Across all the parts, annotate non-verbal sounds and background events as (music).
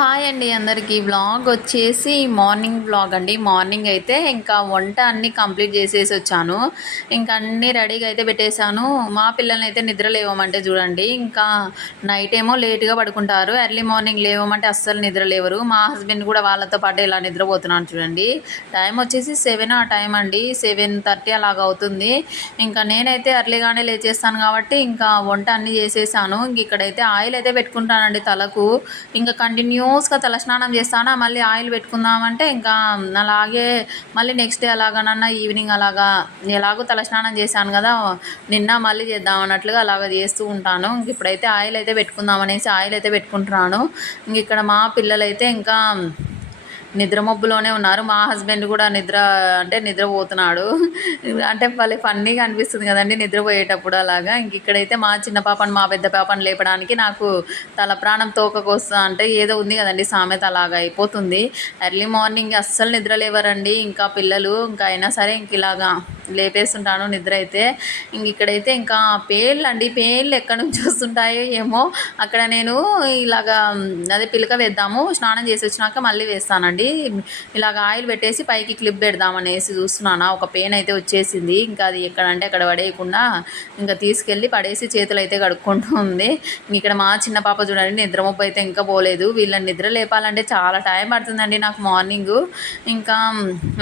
Hi అండి అందరికీ. Vlog వచ్చేసి మార్నింగ్ వ్లాగ్ అండి. మార్నింగ్ అయితే ఇంకా వంట అన్నీ కంప్లీట్ చేసేసి వచ్చాను. ఇంకా అన్నీ రెడీగా అయితే పెట్టేశాను. మా పిల్లల్ని అయితే నిద్ర లేవమంటే చూడండి. ఇంకా నైట్ ఏమో లేట్గా పడుకుంటారు. ఎర్లీ మార్నింగ్ లేవమంటే అస్సలు నిద్ర లేవరు. మా హస్బెండ్ కూడా వాళ్ళతో పాటు ఇలా నిద్రపోతున్నాను చూడండి. టైం వచ్చేసి సెవెన్ ఆ టైం అండి. సెవెన్ థర్టీ అలాగ అవుతుంది. ఇంకా నేనైతే ఎర్లీగానే లేచేస్తాను కాబట్టి ఇంకా వంట అన్నీ చేసేసాను. ఇంక ఇక్కడైతే ఆయిల్ అయితే పెట్టుకుంటానండి తలకు. ఇంకా కంటిన్యూ కంటిన్యూస్గా తలస్నానం చేస్తానా మళ్ళీ ఆయిల్ పెట్టుకుందామంటే ఇంకా అలాగే మళ్ళీ నెక్స్ట్ డే అలాగనన్నా ఈవినింగ్ అలాగా ఎలాగో తలస్నానం చేశాను కదా నిన్న మళ్ళీ చేద్దాం అన్నట్లుగా అలాగ చేస్తూ ఉంటాను. ఇంక ఇప్పుడైతే ఆయిల్ అయితే పెట్టుకుందాం అనేసి ఆయిల్ అయితే పెట్టుకుంటున్నాను. ఇంక ఇక్కడ మా పిల్లలైతే ఇంకా నిద్ర మబ్బులోనే ఉన్నారు. మా హస్బెండ్ కూడా నిద్ర అంటే నిద్రపోతున్నాడు. అంటే భలే ఫన్నీగా అనిపిస్తుంది కదండి నిద్రపోయేటప్పుడు అలాగా. ఇంక ఇక్కడైతే మా చిన్న పాపను మా పెద్ద పాపను లేపడానికి నాకు తల ప్రాణం తోకకొస్తా అంటే ఏదో ఉంది కదండి సామెత అలాగా అయిపోతుంది. ఎర్లీ మార్నింగ్ అస్సలు నిద్ర లేవరండి. ఇంకా పిల్లలు ఇంకా అయినా సరే ఇంక ఇలాగా లేపేస్తుంటాను నిద్ర అయితే ఇంక ఇక్కడైతే ఇంకా పేర్లు అండి పేర్లు ఎక్కడి నుంచి వస్తుంటాయో ఏమో. అక్కడ నేను ఇలాగా అదే పిలక వేద్దాము స్నానం చేసి వచ్చినాక మళ్ళీ వేస్తానండి. ఇలాగ ఆయిల్ పెట్టేసి పైకి క్లిప్ పెడదామనేసి చూస్తున్నాను. ఒక పెయిన్ అయితే వచ్చేసింది. ఇంకా అది ఎక్కడంటే అక్కడ పడేయకుండా ఇంకా తీసుకెళ్ళి పడేసి చేతులు అయితే కడుక్కుంటూ ఉంది. ఇక్కడ మా చిన్న పాప చూడండి నిద్ర ముప్పు అయితే ఇంకా పోలేదు. వీళ్ళని నిద్ర లేపాలంటే చాలా టైం పడుతుందండి నాకు మార్నింగ్. ఇంకా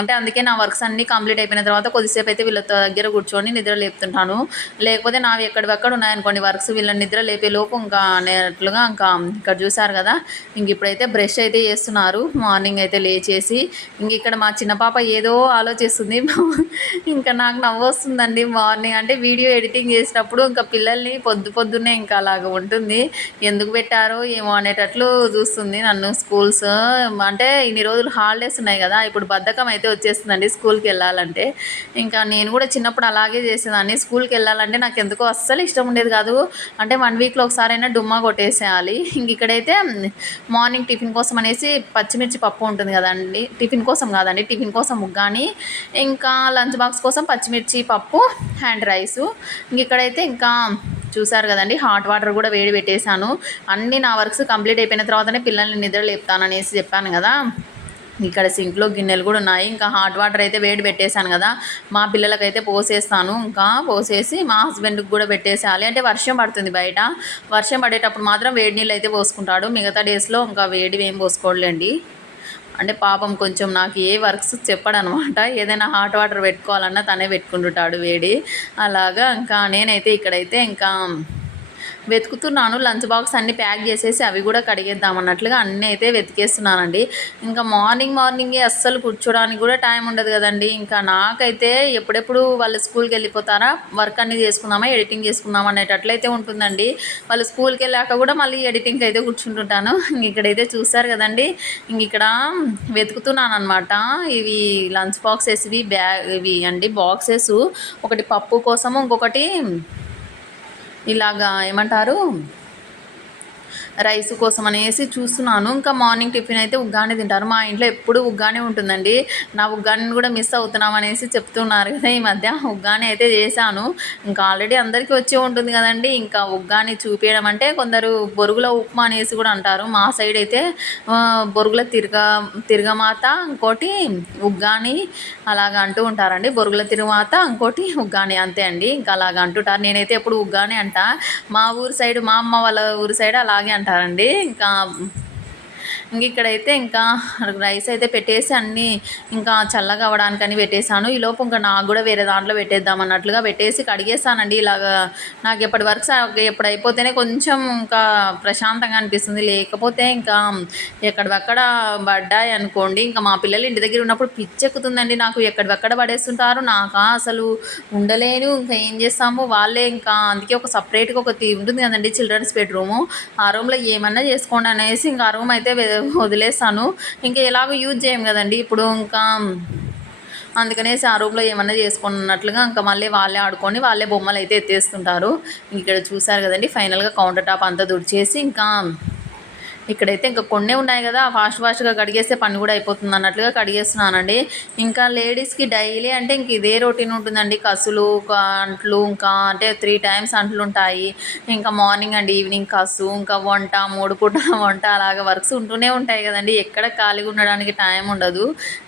అంటే అందుకే నా వర్క్స్ అన్నీ కంప్లీట్ అయిపోయిన తర్వాత కొద్దిసేపు అయితే వీళ్ళ దగ్గర కూర్చొని నిద్ర లేపుతుంటాను. లేకపోతే నావి ఎక్కడివక్కడ ఉన్నాయనుకోండి వర్క్స్ వీళ్ళని నిద్ర లేపే లోపు ఇంకా అనేట్లుగా ఇంకా ఇక్కడ చూసారు కదా ఇంక ఇప్పుడైతే బ్రష్ అయితే చేస్తున్నారు. మార్నింగ్ అయితే లేచేసి ఇంక ఇక్కడ మా చిన్న పాప ఏదో ఆలోచిస్తుంది. (laughs) ఇంకా నాకు నవ్వు వస్తుందండి మార్నింగ్. అంటే వీడియో ఎడిటింగ్ చేసినప్పుడు ఇంకా పిల్లల్ని పొద్దు పొద్దున్నే ఇంకా అలాగ ఉంటుంది. ఎందుకు పెట్టారో ఏమో అనేటట్లు చూస్తుంది నన్ను స్కూల్స్. అంటే ఇన్ని రోజులు హాలిడేస్ ఉన్నాయి కదా ఇప్పుడు బద్ధకం అయితే వచ్చేస్తుందండి స్కూల్కి వెళ్ళాలంటే. ఇంకా నేను కూడా చిన్నప్పుడు అలాగే చేసేదాన్ని. స్కూల్కి వెళ్ళాలంటే నాకు ఎందుకో అస్సలు ఇష్టం ఉండేది కాదు. అంటే వన్ వీక్లో ఒకసారైనా డుమ్మా కొట్టేసేయాలి. ఇంక ఇక్కడైతే మార్నింగ్ టిఫిన్ కోసం అనేసి పచ్చిమిర్చి పప్పు ఉంటుంది కదండి. టిఫిన్ కోసం కాదండి టిఫిన్ కోసం ముగ్గాని ఇంకా లంచ్ బాక్స్ కోసం పచ్చిమిర్చి పప్పు హ్యాండ్ రైసు. ఇంక ఇక్కడైతే ఇంకా చూసారు కదండి హాట్ వాటర్ కూడా వేడి పెట్టేశాను. అన్నీ నా వర్క్స్ కంప్లీట్ అయిపోయిన తర్వాతనే పిల్లల్ని నిద్ర లేపుతాననేసి చెప్పాను కదా. ఇక్కడ సింక్లో గిన్నెలు కూడా ఉన్నాయి. ఇంకా హాట్ వాటర్ అయితే వేడి పెట్టేశాను కదా. మా పిల్లలకైతే పోసేస్తాను. ఇంకా పోసేసి మా హస్బెండ్కి కూడా పెట్టేసేయాలి. అంటే వర్షం పడుతుంది బయట. వర్షం పడేటప్పుడు మాత్రం వేడి నీళ్ళు అయితే పోసుకుంటాడు. మిగతా డేస్లో ఇంకా వేడి ఏం పోసుకోలేండి అంటే పాపం కొంచెం నాకు ఏ వర్క్స్ చెప్పడనమాట. ఏదైనా హాట్ వాటర్ పెట్టుకోవాలన్నా తనే పెట్టుకుంటుంటాడు వేడి. అలాగా ఇంకా నేనైతే ఇక్కడైతే ఇంకా వెతుకుతున్నాను లంచ్ బాక్స్ అన్ని ప్యాక్ చేసేసి అవి కూడా కడిగేద్దాం అన్నట్లుగా అన్నీ అయితే వెతికేస్తున్నానండి. ఇంకా మార్నింగ్ మార్నింగే అస్సలు కూర్చోడానికి కూడా టైం ఉండదు కదండి. ఇంకా నాకైతే ఎప్పుడెప్పుడు వాళ్ళు స్కూల్కి వెళ్ళిపోతారా వర్క్ అన్ని చేసుకుందామా ఎడిటింగ్ చేసుకుందామా అనేటట్లయితే ఉంటుందండి. వాళ్ళు స్కూల్కి వెళ్ళాక కూడా మళ్ళీ ఎడిటింగ్కి అయితే కూర్చుంటుంటాను. ఇక్కడైతే చూస్తారు కదండి. ఇంక ఇక్కడ వెతుకుతున్నాను అనమాట ఇవి లంచ్ బాక్సెస్ ఇవి బ్యాగ్ ఇవి అండి బాక్సెస్. ఒకటి పప్పు కోసము ఇంకొకటి ఇలాగా ఏమంటారు? రైస్ కోసం అనేసి చూస్తున్నాను. ఇంకా మార్నింగ్ టిఫిన్ అయితే ఉగ్గానే తింటారు. మా ఇంట్లో ఎప్పుడు ఉగ్గానే ఉంటుందండి. నా ఉగ్గాని కూడా మిస్ అవుతున్నాం అనేసి చెప్తున్నారు కదా ఈ మధ్య. ఉగ్గానే అయితే చేశాను. ఇంకా ఆల్రెడీ అందరికీ వచ్చే ఉంటుంది కదండి. ఇంకా ఉగ్గాని చూపించడం అంటే కొందరు బొరుగుల ఉప్మా అనేసి కూడా అంటారు. మా సైడ్ అయితే బొరుగుల తిరగ తిరగమాత ఇంకోటి ఉగ్గాని అలాగ అంటూ ఉంటారండి. బొరుగుల తిరువాత ఇంకోటి ఉగ్గాని అంతే అండి. ఇంకా అలాగ అంటుంటారు. నేనైతే ఎప్పుడు ఉగ్గాని అంట. మా ఊరు సైడ్ మా అమ్మ వాళ్ళ ఊరు సైడ్ అలాగే అంటారండి ఇంకా ఇంక ఇక్కడైతే ఇంకా రైస్ అయితే పెట్టేసి అన్నీ ఇంకా చల్లగా అవ్వడానికని పెట్టేశాను. ఈ లోపు ఇంకా నాకు కూడా వేరే దాంట్లో పెట్టేద్దాం అన్నట్లుగా పెట్టేసి కడిగేసానండి ఇలాగా నాకు ఎప్పటి వర్క్స్ ఎప్పుడు అయిపోతేనే కొంచెం ఇంకా ప్రశాంతంగా అనిపిస్తుంది. లేకపోతే ఇంకా ఎక్కడవక్కడ పడ్డాయి అనుకోండి ఇంకా మా పిల్లలు ఇంటి దగ్గర ఉన్నప్పుడు పిచ్చెక్కుతుందండి నాకు. ఎక్కడవక్కడ పడేస్తుంటారు? నాకు అసలు ఉండలేను. ఇంకా ఏం చేస్తాము? వాళ్ళే ఇంకా అందుకే ఒక సపరేట్గా ఒక ఉంటుంది కదండి చిల్డ్రన్స్ బెడ్రూము. ఆ రూమ్లో ఏమన్నా చేసుకోండి అనేసి ఇంకా ఆ రూమ్ అయితే వదిలేస్తాను ఇంకా ఎలాగో యూజ్ చేయం కదండి. ఇప్పుడు ఇంకా అందుకనేసి ఆ రూమ్లో ఏమన్నా చేసుకున్నట్లుగా ఇంకా మళ్ళీ వాళ్ళే ఆడుకొని వాళ్ళే బొమ్మలు అయితే ఎత్తేస్తుంటారు. ఇక్కడ చూసారు కదండి ఫైనల్గా కౌంటర్ టాప్ అంతా దుడిచేసి ఇంకా ఇక్కడైతే ఇంకా కొన్నే ఉన్నాయి కదా ఫాస్ట్ ఫాస్ట్గా కడిగేస్తే పని కూడా అయిపోతుంది అన్నట్లుగా కడిగేస్తున్నానండి. ఇంకా లేడీస్కి డైలీ అంటే ఇంక ఇదే రొటీన్ ఉంటుందండి. కసులు అంట్లు ఇంకా అంటే త్రీ టైమ్స్ అంట్లు ఉంటాయి. ఇంకా మార్నింగ్ అండ్ ఈవినింగ్ కసు ఇంకా వంట మూడు పూట వంట అలాగ వర్క్స్ ఉంటూనే ఉంటాయి కదండి. ఎక్కడ ఖాళీగా ఉండడానికి టైం ఉండదు.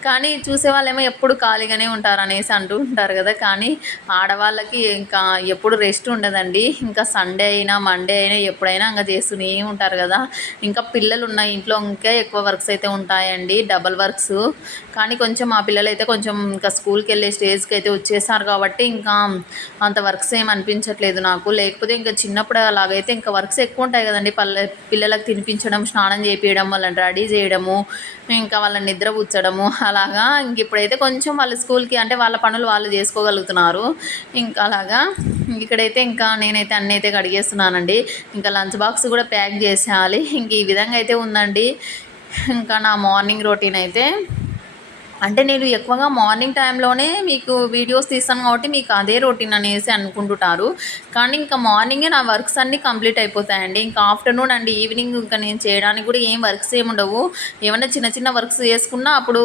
కానీ చూసే వాళ్ళేమో ఎప్పుడు ఖాళీగానే ఉంటారు అనేసి అంటూ ఉంటారు కదా. కానీ ఆడవాళ్ళకి ఇంకా ఎప్పుడు రెస్ట్ ఉండదండి. ఇంకా సండే అయినా మండే అయినా ఎప్పుడైనా ఇంకా చేస్తూనే ఉంటారు కదా. ఇంకా పిల్లలు ఉన్న ఇంట్లో ఇంకా ఎక్కువ వర్క్స్ అయితే ఉంటాయండి. Double works. కానీ కొంచెం మా పిల్లలు అయితే కొంచెం ఇంకా స్కూల్కి వెళ్ళే స్టేజ్కి అయితే వచ్చేసారు కాబట్టి ఇంకా అంత వర్క్స్ ఏం అనిపించట్లేదు నాకు. లేకపోతే ఇంకా చిన్నప్పుడు అలాగైతే ఇంకా వర్క్స్ ఎక్కువ ఉంటాయి కదండి. పల్లె పిల్లలకు తినిపించడం స్నానం చేపించడం వాళ్ళని రెడీ చేయడము ఇంకా వాళ్ళని నిద్ర పుచ్చడము అలాగా. ఇంక ఇప్పుడైతే కొంచెం వాళ్ళ స్కూల్కి అంటే వాళ్ళ పనులు వాళ్ళు చేసుకోగలుగుతున్నారు. ఇంకా అలాగా. ఇక్కడైతే ఇంకా నేనైతే అన్నీ అయితే కడిగేస్తున్నానండి. ఇంకా లంచ్ బాక్స్ కూడా ప్యాక్ చేసేయాలి. ఇంక ఈ విధంగా అయితే ఉందండి. ఇంకా నా మార్నింగ్ రొటీన్ అయితే అంటే నేను ఎక్కువగా మార్నింగ్ టైంలోనే మీకు వీడియోస్ తీస్తాను కాబట్టి మీకు అదే రొటీన్ అనేసి అనుకుంటుంటారు. కానీ ఇంకా మార్నింగే నా వర్క్స్ అన్నీ కంప్లీట్ అయిపోతాయండి. ఇంకా ఆఫ్టర్నూన్ అండ్ ఈవినింగ్ ఇంకా నేను చేయడానికి కూడా ఏం వర్క్స్ ఏమి ఉండవు. ఏమైనా చిన్న చిన్న వర్క్స్ చేసుకున్నా అప్పుడు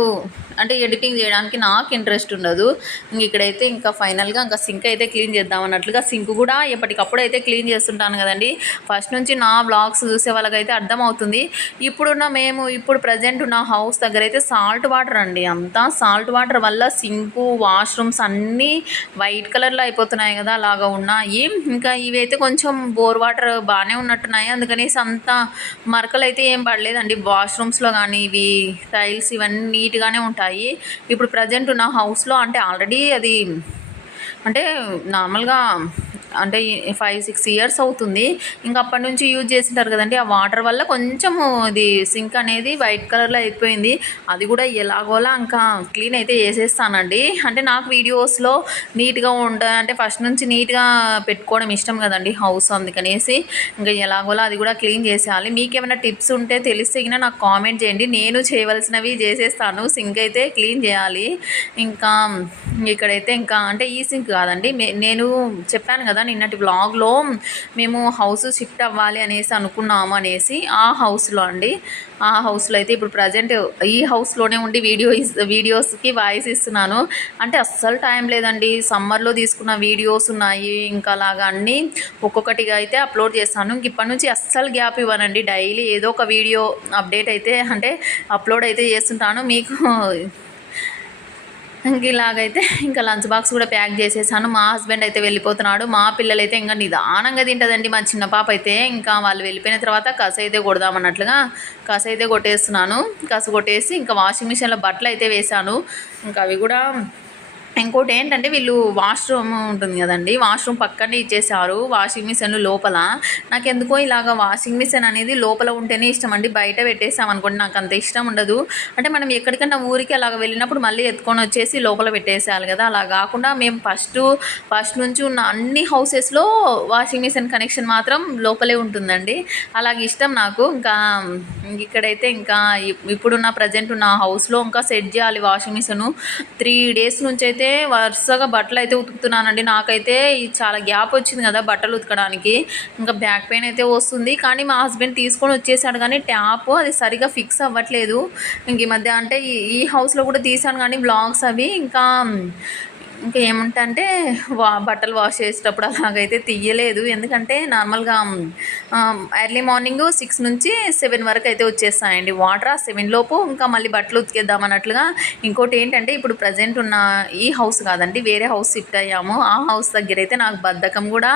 అంటే ఎడిటింగ్ చేయడానికి నాకు ఇంట్రెస్ట్ ఉండదు. ఇంక ఇక్కడైతే ఇంకా ఫైనల్గా ఇంకా సింక్ అయితే క్లీన్ చేద్దాం అన్నట్లుగా సింక్ కూడా ఎప్పటికప్పుడు అయితే క్లీన్ చేస్తుంటాను కదండి. ఫస్ట్ నుంచి నా బ్లాగ్స్ చూసే వాళ్ళకైతే అర్థమవుతుంది. ఇప్పుడున్న మేము ఇప్పుడు ప్రజెంట్ ఉన్న హౌస్ దగ్గర అయితే సాల్ట్ వాటర్ అండి అంతా సాల్ట్ వాటర్ వల్ల సింకు వాష్రూమ్స్ అన్నీ వైట్ కలర్లో అయిపోతున్నాయి కదా అలాగా ఉన్నాయి. ఇంకా ఇవైతే కొంచెం బోర్ వాటర్ బాగానే ఉన్నట్టున్నాయి. అందుకనేసి అంతా మరకలు అయితే ఏం పడలేదండి. వాష్రూమ్స్లో కానీ ఇవి టైల్స్ ఇవన్నీ నీట్గానే ఉంటాయి. ఇప్పుడు ప్రజెంట్ ఉన్న హౌస్లో అంటే ఆల్రెడీ అది అంటే నార్మల్గా అంటే ఫైవ్ సిక్స్ ఇయర్స్ అవుతుంది. ఇంకా అప్పటి నుంచి యూజ్ చేసింటారు కదండి ఆ వాటర్ వల్ల కొంచెం ఇది సింక్ అనేది వైట్ కలర్లో అయిపోయింది. అది కూడా ఎలాగోలా ఇంకా క్లీన్ అయితే చేసేస్తానండి. అంటే నాకు వీడియోస్లో నీట్గా ఉండ అంటే ఫస్ట్ నుంచి నీట్గా పెట్టుకోవడం ఇష్టం కదండి హౌస్ అందుకనేసి. ఇంకా ఎలాగోలా అది కూడా క్లీన్ చేసేయాలి. మీకు ఏమైనా టిప్స్ ఉంటే తెలిస్తే నాకు కామెంట్ చేయండి. నేను చేయవలసినవి చేసేస్తాను. సింక్ అయితే క్లీన్ చేయాలి. ఇంకా ఇక్కడైతే ఇంకా అంటే ఈ సింక్ కాదండి నేను చెప్పాను కదా నిన్నటి వ్లాగ్లో మేము హౌస్ షిఫ్ట్ అవ్వాలి అనేసి అనుకున్నాము అనేసి ఆ హౌస్లో అండి. ఆ హౌస్లో అయితే ఇప్పుడు ప్రజెంట్ ఈ హౌస్లోనే ఉండి వీడియో వీడియోస్కి వాయిస్ ఇస్తున్నాను. అంటే అస్సలు టైం లేదండి. సమ్మర్లో తీసుకున్న వీడియోస్ ఉన్నాయి ఇంకా అలాగా అన్నీ ఒక్కొక్కటిగా అయితే అప్లోడ్ చేస్తాను. ఇంక ఇప్పటి నుంచి అస్సలు గ్యాప్ ఇవ్వనండి. డైలీ ఏదో ఒక వీడియో అప్డేట్ అయితే అంటే అప్లోడ్ అయితే చేస్తుంటాను. మీకు ఇంక ఇలాగైతే ఇంకా లంచ్ బాక్స్ కూడా ప్యాక్ చేసేసాను. మా హస్బెండ్ అయితే వెళ్ళిపోతున్నాడు. మా పిల్లలైతే ఇంకా నిదానంగా తింటుందండి మా చిన్న పాప అయితే. ఇంకా వాళ్ళు వెళ్ళిపోయిన తర్వాత కస అయితే కొడదామన్నట్లుగా కస అయితే కొట్టేస్తున్నాను. కస కొట్టేసి ఇంకా వాషింగ్ మిషన్లో బట్టలు అయితే వేశాను. ఇంకా అవి కూడా ఇంకోటి ఏంటంటే వీళ్ళు వాష్రూమ్ ఉంటుంది కదండి వాష్రూమ్ పక్కనే ఇచ్చేసారు వాషింగ్ మిషన్ లోపల. నాకు ఎందుకో ఇలాగ వాషింగ్ మిషన్ అనేది లోపల ఉంటేనే ఇష్టం అండి బయట పెట్టేసాం అనుకోండి నాకు అంత ఇష్టం ఉండదు. అంటే మనం ఎక్కడికన్నా ఊరికి అలాగ వెళ్ళినప్పుడు మళ్ళీ ఎత్తుకొని వచ్చేసి లోపల పెట్టేసేయాలి కదా అలా కాకుండా మేము ఫస్ట్ ఫస్ట్ నుంచి ఉన్న అన్ని హౌసెస్లో వాషింగ్ మిషన్ కనెక్షన్ మాత్రం లోపలే ఉంటుందండి. అలాగే ఇష్టం నాకు. ఇంకా ఇక్కడైతే ఇంకా ఇప్పుడున్న ప్రజెంట్ ఉన్న హౌస్లో ఇంకా సెట్ చేయాలి వాషింగ్ మిషన్. త్రీ డేస్ నుంచి అయితే వరుసగా బట్టలు అయితే ఉతుకుతున్నానండి. నాకైతే చాలా గ్యాప్ వచ్చింది కదా బట్టలు ఉతకడానికి. ఇంకా బ్యాక్ పెయిన్ అయితే వస్తుంది. కానీ మా హస్బెండ్ తీసుకొని వచ్చేసాడు కానీ ట్యాప్ అది సరిగా ఫిక్స్ అవ్వట్లేదు. ఇంక ఈ మధ్య అంటే ఈ ఈ హౌస్లో కూడా తీసాను కానీ బ్లాగ్స్ అవి. ఇంకా ఇంకా అంటే వా బట్టలు వాష్ చేసేటప్పుడు అలాగైతే తీయలేదు. ఎందుకంటే నార్మల్గా ఎర్లీ మార్నింగ్ సిక్స్ నుంచి సెవెన్ వరకు అయితే వచ్చేస్తాయండి. వాటర్ ఆ సెవెన్ లోపు ఇంకా మళ్ళీ బట్టలు ఉతికేద్దాం అన్నట్లుగా. ఇంకోటి ఏంటంటే ఇప్పుడు ప్రజెంట్ ఉన్న ఈ హౌస్ కాదండి వేరే హౌస్ షిఫ్ట్ అయ్యాము. ఆ హౌస్ దగ్గర అయితే నాకు బద్ధకం కూడా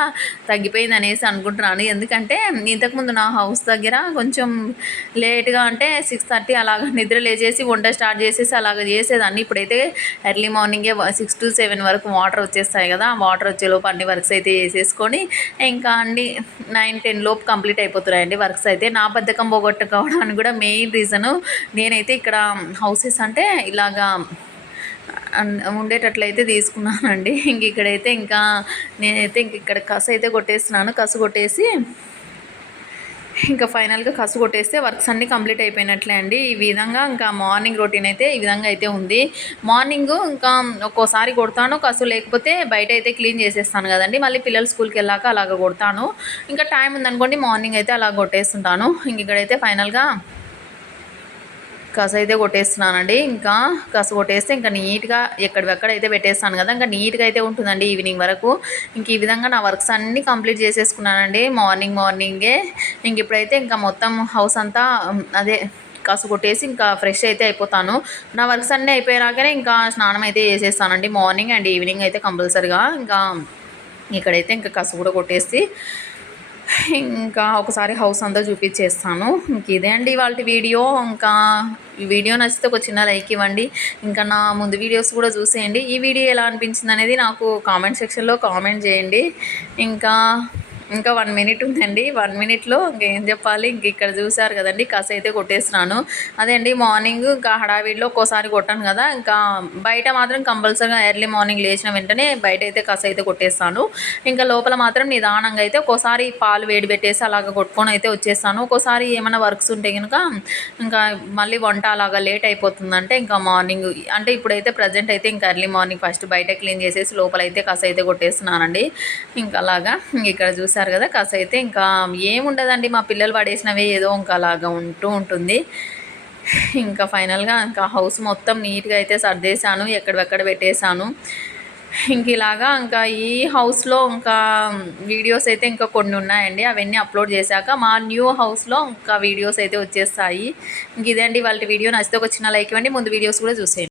తగ్గిపోయింది అనేసి అనుకుంటున్నాను. ఎందుకంటే ఇంతకుముందు నా హౌస్ దగ్గర కొంచెం లేట్గా అంటే సిక్స్ థర్టీ అలాగ నిద్ర లేచేసి వంట స్టార్ట్ చేసేసి అలాగ చేసేదాన్ని. ఇప్పుడైతే ఎర్లీ మార్నింగే సిక్స్ టు సెవెన్ వరకు వాటర్ వచ్చేస్తాయి కదా వాటర్ వచ్చేలోపు అన్ని వర్క్స్ అయితే చేసేసుకొని ఇంకా అన్ని నైన్ టెన్ లోపు కంప్లీట్ అయిపోతున్నాయండి వర్క్స్ అయితే. నా బద్ధకం పోగొట్టుకోవడానికి కూడా మెయిన్ రీజను నేనైతే ఇక్కడ హౌసెస్ అంటే ఇలాగా ఉండేటట్లయితే తీసుకున్నానండి. ఇంక ఇక్కడైతే ఇంకా నేనైతే ఇంక ఇక్కడ కస అయితే కొట్టేస్తున్నాను. కసు కొట్టేసి ఇంకా ఫైనల్గా కసు కొట్టేస్తే వర్క్స్ అన్నీ కంప్లీట్ అయిపోయినట్లే అండి. ఈ విధంగా ఇంకా మార్నింగ్ రొటీన్ అయితే ఈ విధంగా అయితే ఉంది. మార్నింగ్ ఇంకా ఒక్కోసారి కొడతాను కసు లేకపోతే బయట అయితే క్లీన్ చేసేస్తాను కదండి. మళ్ళీ పిల్లలు స్కూల్కి వెళ్ళాక అలాగ కొడతాను. ఇంకా టైం ఉందనుకోండి మార్నింగ్ అయితే అలా కొట్టేస్తుంటాను. ఇంక ఇక్కడైతే ఫైనల్గా కసు అయితే కొట్టేస్తున్నానండి. ఇంకా కసు కొట్టేస్తే ఇంకా నీట్గా ఎక్కడివెక్కడ అయితే పెట్టేస్తాను కదా ఇంకా నీట్గా అయితే ఉంటుందండి ఈవినింగ్ వరకు. ఇంక ఈ విధంగా నా వర్క్స్ అన్నీ కంప్లీట్ చేసేసుకున్నానండి. మార్నింగ్ మార్నింగే ఇంక ఇప్పుడైతే ఇంకా మొత్తం హౌస్ అంతా అదే కసు కొట్టేసి ఇంకా ఫ్రెష్ అయితే అయిపోతాను. నా వర్క్స్ అన్నీ అయిపోయినాకనే ఇంకా స్నానం అయితే చేసేస్తానండి మార్నింగ్ అండ్ ఈవినింగ్ అయితే కంపల్సరిగా. ఇంకా ఇక్కడైతే ఇంకా కసు కూడా కొట్టేసి ఇంకా ఒకసారి హౌస్ అంతా చూపించేస్తాను. ఇంక ఇదే అండి వాళ్ళ వీడియో. ఇంకా వీడియో నచ్చితే ఒక చిన్న లైక్ ఇవ్వండి. ఇంకా నా ముందు వీడియోస్ కూడా చూసేయండి. ఈ వీడియో ఎలా అనిపించింది అనేది నాకు కామెంట్ సెక్షన్లో కామెంట్ చేయండి. ఇంకా ఇంకా వన్ మినిట్ ఉందండి. వన్ మినిట్లో ఇంకేం చెప్పాలి? ఇంక ఇక్కడ చూసారు కదండి కస అయితే కొట్టేస్తున్నాను. అదే అండి మార్నింగ్ ఇంకా హడావిడిలో ఒక్కోసారి కొట్టాను కదా ఇంకా బయట మాత్రం కంపల్సరీగా ఎర్లీ మార్నింగ్ లేచిన వెంటనే బయట అయితే కస అయితే కొట్టేస్తాను. ఇంకా లోపల మాత్రం నిదానంగా అయితే ఒక్కోసారి పాలు వేడి పెట్టేసి అలాగ కొట్టుకొని అయితే వచ్చేస్తాను. ఒక్కోసారి ఏమైనా వర్క్స్ ఉంటే కనుక ఇంకా మళ్ళీ వంట అలాగా లేట్ అయిపోతుందంటే ఇంకా మార్నింగ్ అంటే ఇప్పుడైతే ప్రజెంట్ అయితే ఇంకా ఎర్లీ మార్నింగ్ ఫస్ట్ బయట క్లీన్ చేసేసి లోపల అయితే కస అయితే కొట్టేస్తున్నానండి. ఇంకా అలాగా ఇంక ఇక్కడ చూసారు కదా కాస్త అయితే ఇంకా ఏముండదండి మా పిల్లలు పడేసినవే ఏదో ఇంకా అలాగా ఉంటూ ఉంటుంది. ఇంకా ఫైనల్గా ఇంకా హౌస్ మొత్తం నీట్గా అయితే సర్దేశాను ఎక్కడెక్కడ పెట్టేశాను. ఇంక ఇలాగా ఇంకా ఈ హౌస్లో ఇంకా వీడియోస్ అయితే ఇంకా కొన్ని ఉన్నాయండి అవన్నీ అప్లోడ్ చేశాక మా న్యూ హౌస్లో ఇంకా వీడియోస్ అయితే వచ్చేస్తాయి. ఇంక ఇదే అండి వాళ్ళ వీడియో నచ్చితే ఒక చిన్న లైక్ ఇవ్వండి ముందు వీడియోస్ కూడా చూసేయండి.